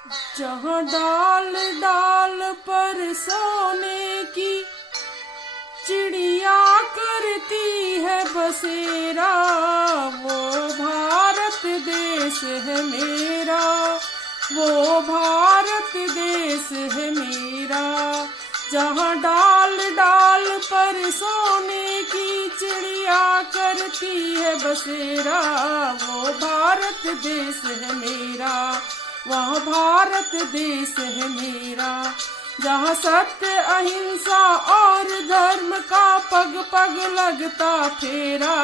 जहाँ डाल डाल पर सोने की चिड़िया करती है बसेरा, वो भारत देश है मेरा, वो भारत देश है मेरा। जहाँ डाल डाल पर सोने की चिड़िया करती है बसेरा, वो भारत देश है मेरा, वह भारत देश है मेरा। जहाँ सत्य अहिंसा और धर्म का पग पग लगता फेरा,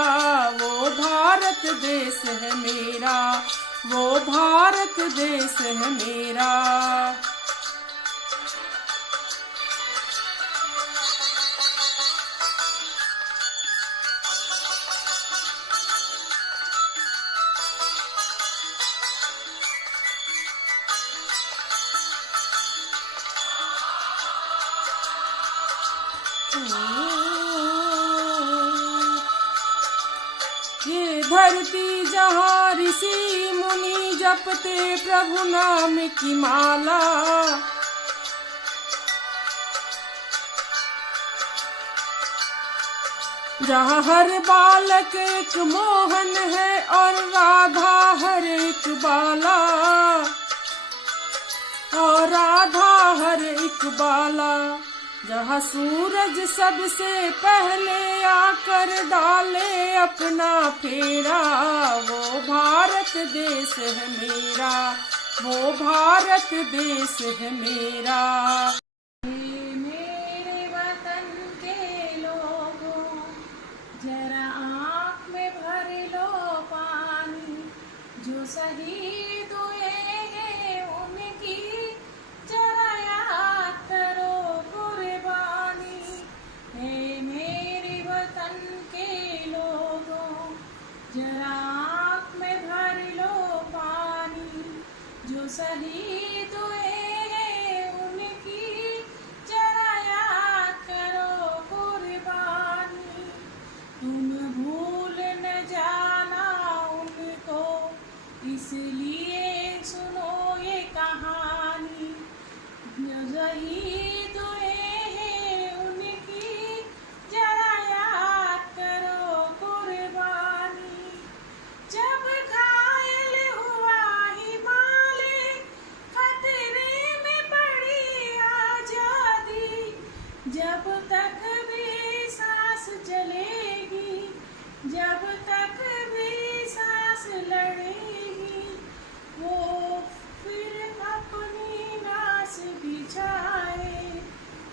वो भारत देश है मेरा, वो भारत देश है मेरा। ये धरती जहाँ ऋषि मुनि जपते प्रभु नाम की माला, जहाँ हर बालक एक मोहन है और राधा हर एक बाला, और राधा हर एक बाला। जहाँ सूरज सबसे पहले आकर डाले अपना फेरा, वो भारत देश है मेरा, वो भारत देश है मेरा। मेरे वतन के लोगों, जरा आँख में भर लो पानी, जो शहीद हुए हैं उनकी जरा याद करो कुर्बानी। हे मेरे वतन के लोगों, जरा आँख में भर लो पानी, जो शहीद हुए हैं उनकी जरा याद करो कुर्बानी। तुम भूल न जाना उनको, इसलिए सुनो ये कहानी, जो शहीद हुए हैं उनकी जरा याद करो कुर्बानी। जब घायल हुआ हिमालय, खतरे में पड़ी आजादी, जब तक भी सांस चलेगी, जब तक भी सांस लड़ेगी, वो फिर अपनी नास बिछाए,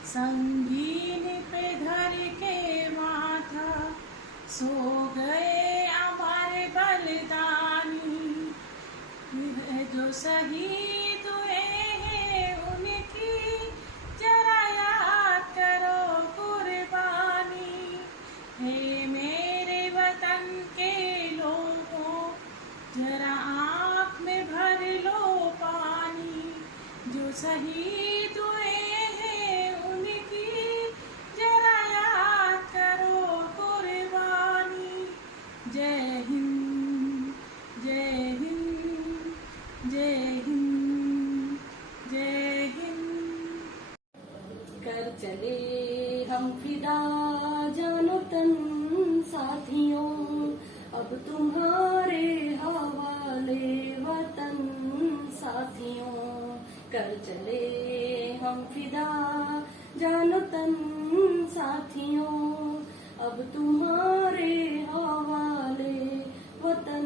संगीन पे धर के माथा, सो गए हमारे बलिदानी। जो शहीद हुए हैं उनकी जरा याद करो कुर्बानी। हे मेरे वतन के लोगों, जरा आँख में भर लो पानी, जो शहीद हुए हैं उनकी जरा याद करो कुर्बानी। जय हिंद, जय हिंद, जय हिंद, जय हिंद। कर चले हम फिदा जानो तन साथियों, अब तुम्हारे हवाले वतन साथियों। कर चले हम फिदा जानो तन साथियों, अब तुम्हारे हवाले वतन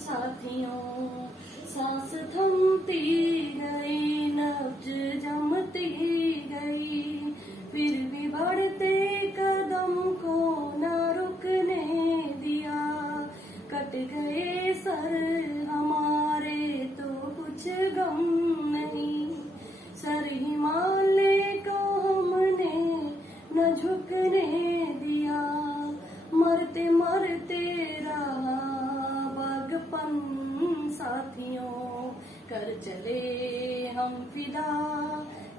साथियों। सांस थमती गई, नब्ज जमती गई, फिर भी बढ़ते कदम को न रुकने दिया। कट गए सर हमारे तो कुछ गम नहीं, सर हिमालय को हमने न झुकने दिया। मरते मरते रहा बागपन साथियों, कर चले हम फिदा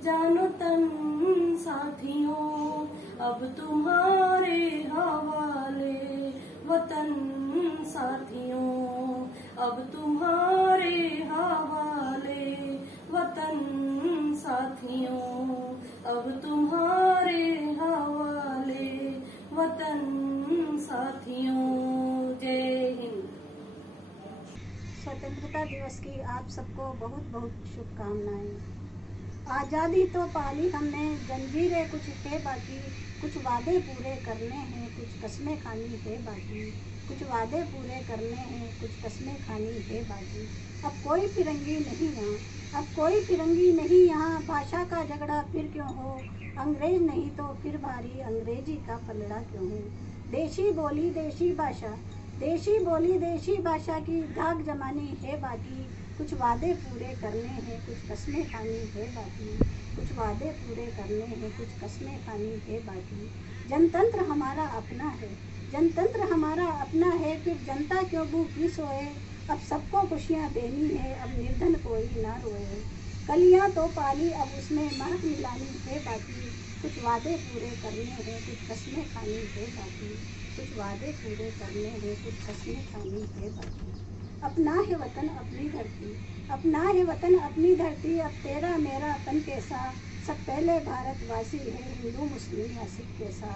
जानो तन साथियों। अब तुम्हारे हवाले वतन साथियों, अब तुम्हारे हवाले वतन साथियों, अब तुम्हारे हवाले वतन साथियों। जय हिंद। स्वतंत्रता दिवस की आप सबको बहुत बहुत शुभकामनाएं। आज़ादी तो पाली हमने, जंजीरें कुछ है बाकी, कुछ वादे पूरे करने हैं, कुछ कस्में खानी है बाकी, कुछ वादे पूरे करने हैं, कुछ कस्में खानी है बाकी। अब कोई फिरंगी नहीं यहाँ, अब कोई फिरंगी नहीं यहाँ, भाषा का झगड़ा फिर क्यों हो, अंग्रेज नहीं तो फिर भारी अंग्रेजी का पलड़ा क्यों हो। देशी बोली देशी भाषा, देशी बोली देशी भाषा की धाक जमानी है बाकी, कुछ वादे पूरे करने हैं, कुछ कस्में खानी है बाकी, कुछ वादे पूरे करने हैं, कुछ कस्में खानी है बाकी। जनतंत्र हमारा अपना है, जनतंत्र हमारा अपना है, फिर जनता क्यों भूखी सोए, अब सबको खुशियाँ देनी है, अब निर्धन कोई ना रोए। कलियाँ तो पाली अब उसमें महक मिलानी है बाकी, कुछ वादे पूरे करने हैं, कुछ कस्में खानी है बाकी, कुछ वादे पूरे करने हैं, कुछ कस्में खानी है बाकी। अपना है वतन अपनी धरती, अपना है वतन अपनी धरती, अब तेरा मेरा अपन कैसा, सब पहले भारतवासी है, हिंदू मुस्लिम या सिख कैसा।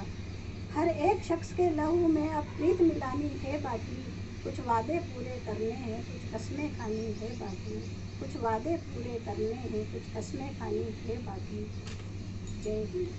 हर एक शख्स के लहू में अब प्रीत मिलानी है बाकी, कुछ वादे पूरे करने हैं, कुछ कस्में खानी है बाकी, कुछ वादे पूरे करने हैं, कुछ कस्में खानी है बाकी। जय हिंद।